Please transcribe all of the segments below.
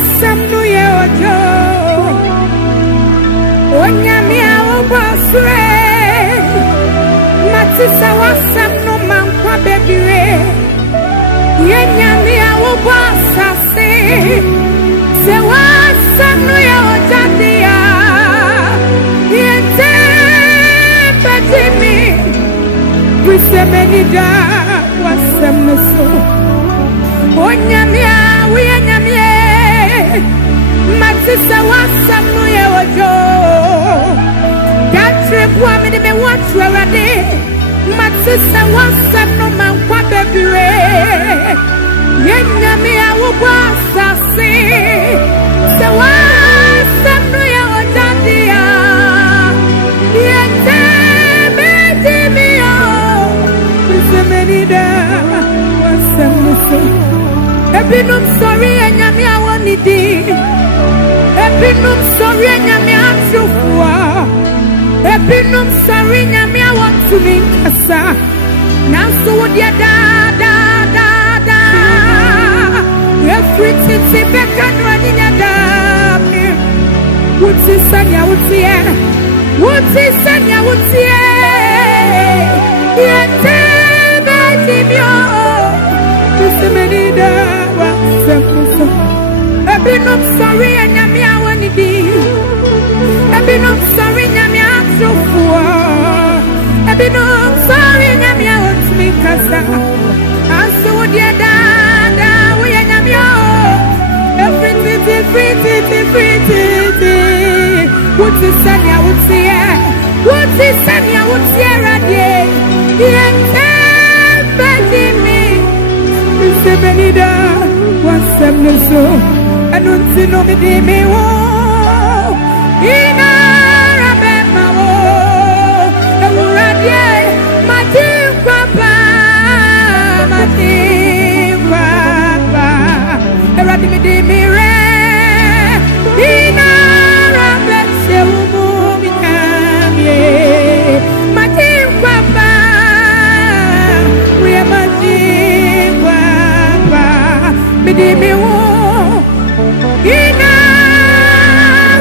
wasam no ye ojo onyamia obosre matisa wasam no mankwa bebire yenyamia obosase se wasam no ye ojadia yente petimi Wisemenida wasam no so onyamia wenyamia matisa wasam no ye ojo datre bua me de me watwa rade matisa wasam no mankwa bebire yenyamia wo basase se wasam no ye ojadia yente medimio wisemenida wasam no so Ebinum sorry enyame awonidi Ebinum sorry enyame atrofua Ebinum sorry enyame awotumi nkasa Nanso wodia da Efrititi beka no aninya da Wuti sanya wutie Wuti sanya wutie Yente bejimio Wisemenida Ebinum sorry enyame awonidi Ebinum sorry enyame atrofua Ebinum sorry enyame awotumi kasa Aso wodia da we enyame o Everything Wuti sanya wutie radie Yente bejimi Wisemenida wasam no so anunti no me di me wo ina rabema wo ewuradie matikwapa eradi me di me re ina rabese umu minyamye matikwapa we matikwapa me di me wo ina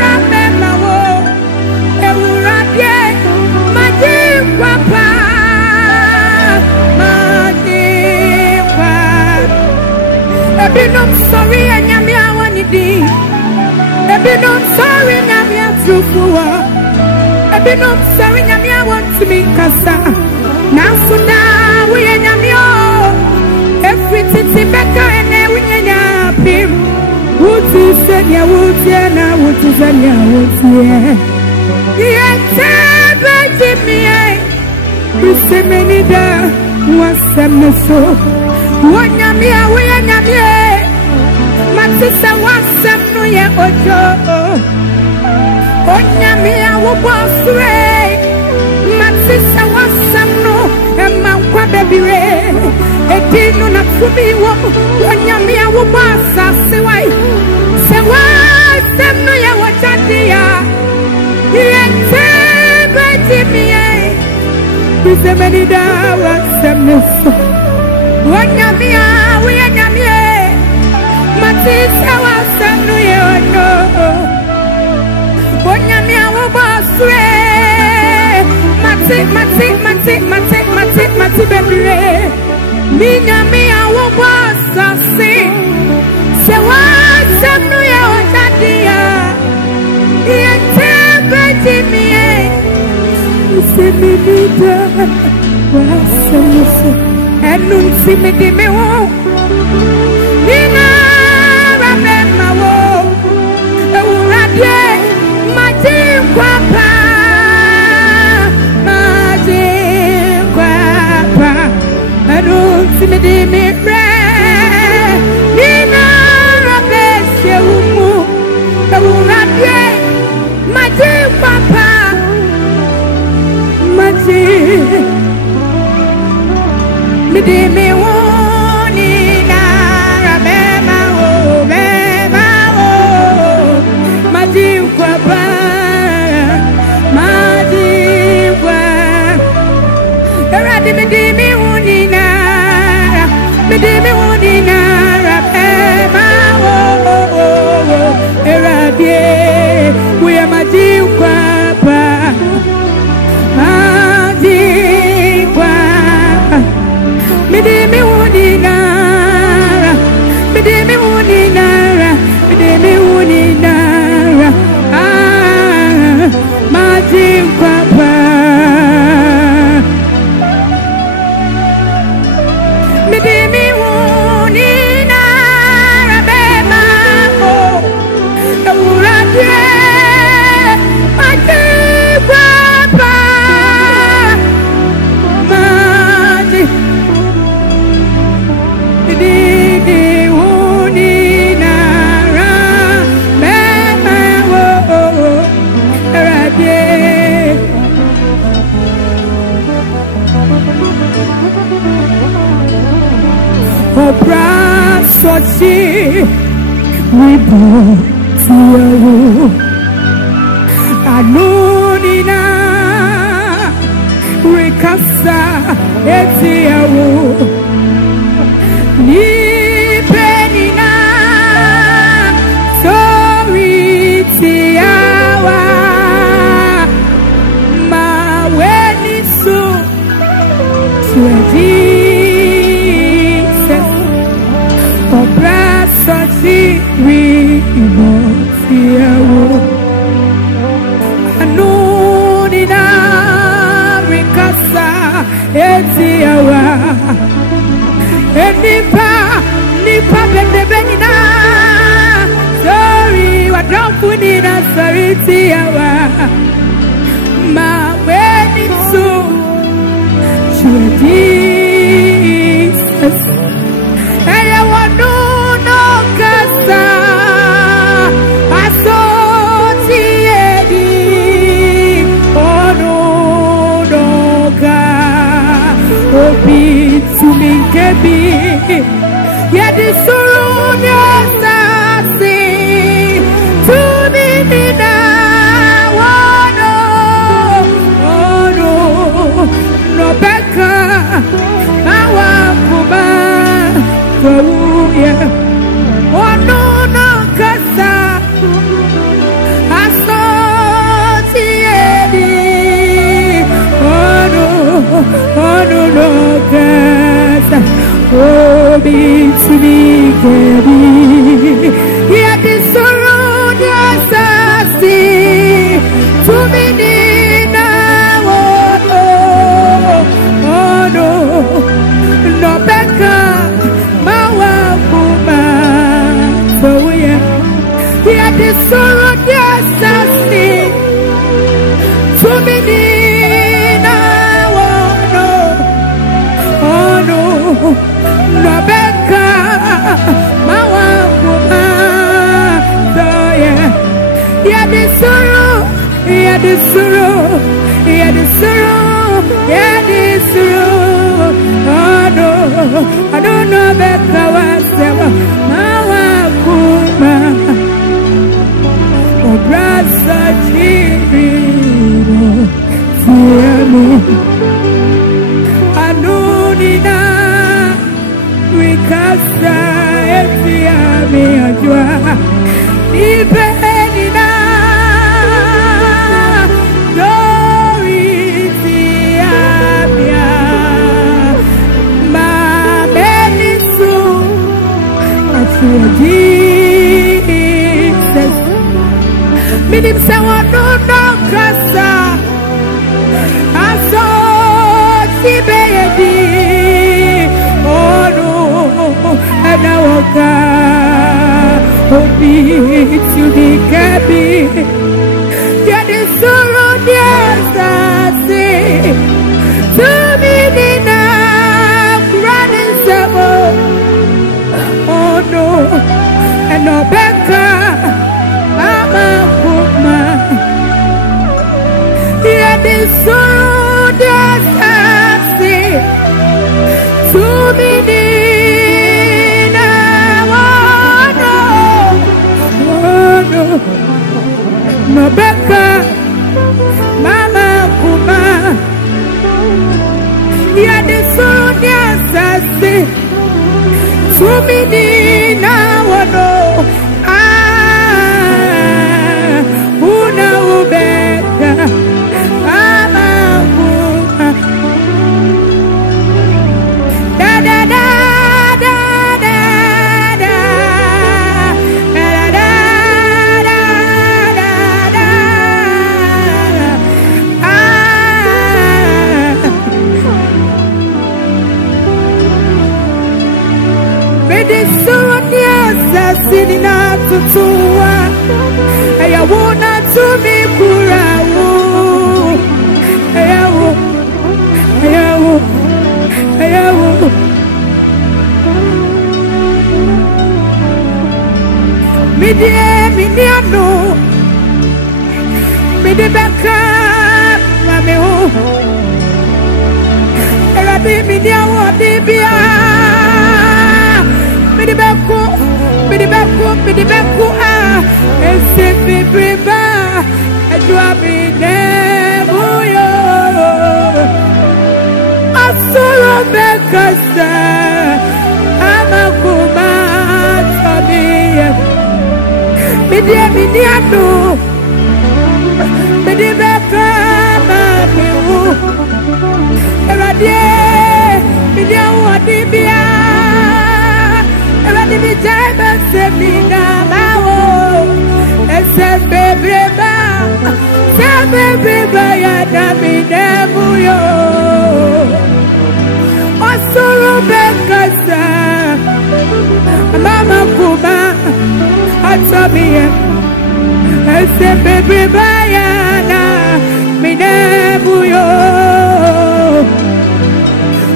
rabema wo ewuradie matikwapa Ebinum sorry enyame awonidi Ebinum sorry enyame atrofua Ebinum sorry enyame awontumi nkasa Nanso da we enyame o Efrititi beka ene winyanya pim Wuti senya wutie na wuti senya wutie Yente bejimie Wisemenida wasam no so Wonyamia wenyamie Matisa wasam no ye ojo Wonyamia wobosre Matisa wasam no emankwa bebire Edinu na tumi wo Wonyamia wobasa sewai Se wasam no ye wajadia Yente bejimie Wisemenida wasam no so Wonyamia wenyamie Matisa wasam no ye ono Wonyamia wobosre Mati bebire Minyamia wobosase Se wasam no ye ojadia Yente bejimie Wisemenida wasam no so Enunti me di me wo Ina rabema wo Ewuradie Matikwapa Enunti me di me re Ina rabesye umu Ewuradie Matikwapa Me di me woni na rabema wo bema wo Matikwapa Eradi me di me woni na rabema wo We brought you Anunina Rikasa Etiawo Ni Penina Sorry Tiawa Ma Weni Su Jesus Obra Sochi We Tiawo Anunina Rikasa Etiawa Enipa Nipa Benina Sorry Wadampunina Sorry Tiawa Ma Weni Su Jesus Ella Wanu No Kasa To me, Kebi, yet the sorrow, yes, I see. To me, now, oh no, no, Becca, now I'm for you. Oh no, no, Cassa, I saw Tiedi. Oh no, no, Cassa. Oh, be to me, Kebi. Yet the sorrow, yes, I see. To me, now, oh no, no, Becca, Mawa, Puma, so yeah. Yet the sorrow, yes, I see. To me, Rebecca, Mawa, so yeah, yeah, the sorrow, yeah, the sorrow, yeah, the sorrow, yeah, the sorrow. Oh no, I don't know Becca was Mawa, oh, brother, fear me, I know Nina. Rikasa Etiami Ajwa Ibenina Dori Tiamia Ma Benisu Achua Jesus Minim Sawa no Kasa Aso Tibeyedi Oh no and I walk Obi to be Kebi. Yet the sorrow, yes, I say to me, Nina, running seven. Oh no, and no Becca, I'm a woman. Yet the sorrow, yes, I say to me, Rebecca, Mama Kuma, yeah, the son, yes, I say, to me, now, no, who know better, Mama Kuma, da da tutua aya wona tumi kurawo ayawo midiano midibaka mameo erabi midiawo dibia midibako esefi briba ajwabi nebuyo asoro bekasa amakuma tabiye midiano midibaka mameo eradi midiawo dibia Di jaiba semina mawo sebebreba ya damine muyo osoro bekasa mama kuma atamiye sebebreba ya damine muyo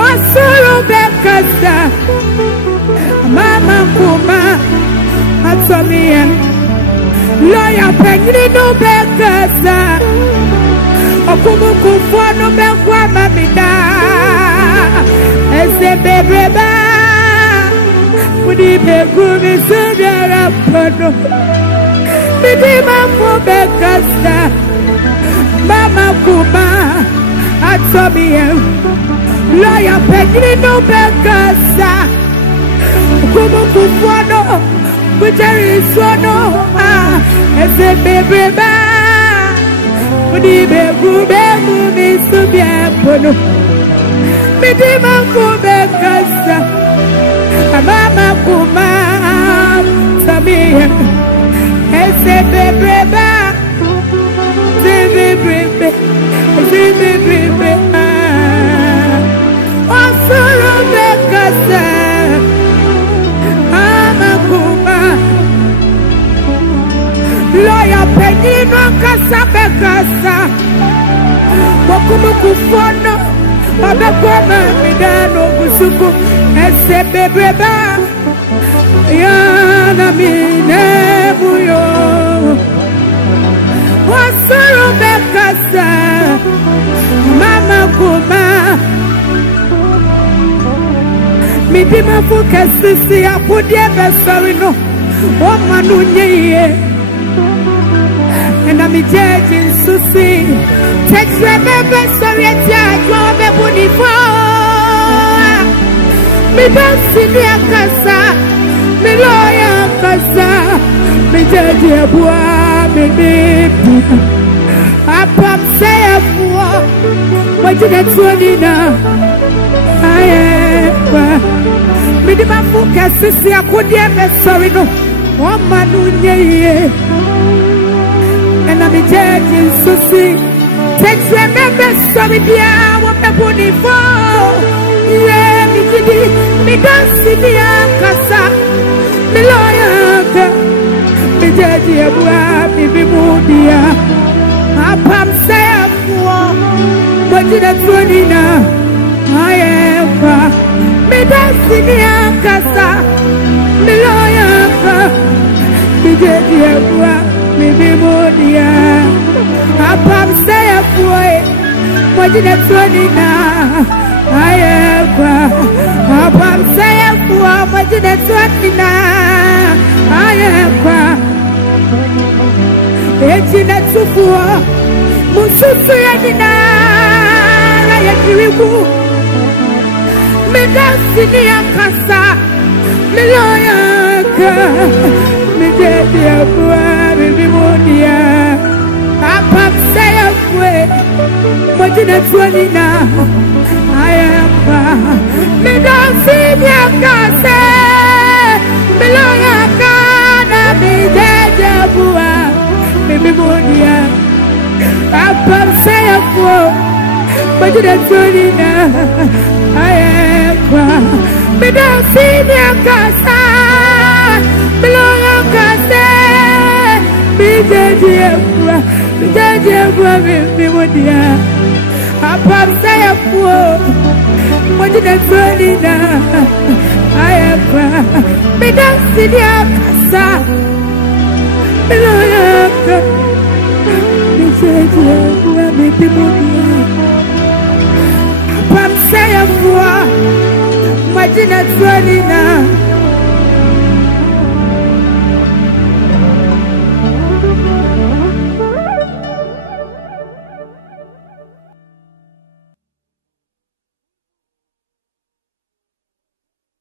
osoro bekasa Mama kuma atomia Loya pengini no bekasa Okumuku fono bekwa mamida Ese bebreba Mudi begumi sudara pono Midi mamu bekasa Mama kuma atomia Loya pengini no bekasa Kumuku fono, buteri sono, ese bebreba, mudi bebu misubia pono, midi makube kasa, mama kuma samia, ese bebreba, bebrebe, osoro bekasa. Loya penino kasa bekasa Wakumuku fono Wabekoma midano kusuku Ese bebreba Yana minebuyo Wasoro bekasa Mama kuma Midima fuke sisi Apudye besarino Wamanu nyeye And I'm a judge in Susi. Text remember, sorry, I drove a bunny for me. Don't see me a casa, me lawyer casa, me judge a boy, me baby. Up, say a fool. What did I tell you now? I am. Me the man who can see I could never sorry no. One man who and I'm a judge in Susi. Text remember, sorry, dear, what the bunny for. Yeah, me don't see me a casa, me lawyer, me judge a boy, me moody. Pam say a fool, but did I throw in now? I am me don't see me a casa, me lawyer, me judge a boy. Bibi modia, apam say a boy. What did I tell na? I am apam say a boy. What did I tell na? I am Ejina tufua, mususu ya dina, raya kiribu. Me dansi ni akasa, me loyaka, me dedi abua. Bibi modia, apam say a way, what did I tell na? I am me don't see me a casa, below your cara, me dead abua, bibi modia, apam say a way, what did I tell na? I am me don't see me a casa, below your casa. dia. Apa saya puas, wajina tuanina. Ayakwa, bidang sidia kasa. Beloyaka, bisaja gua mitimudia. Apa saya puas, wajina tuanina.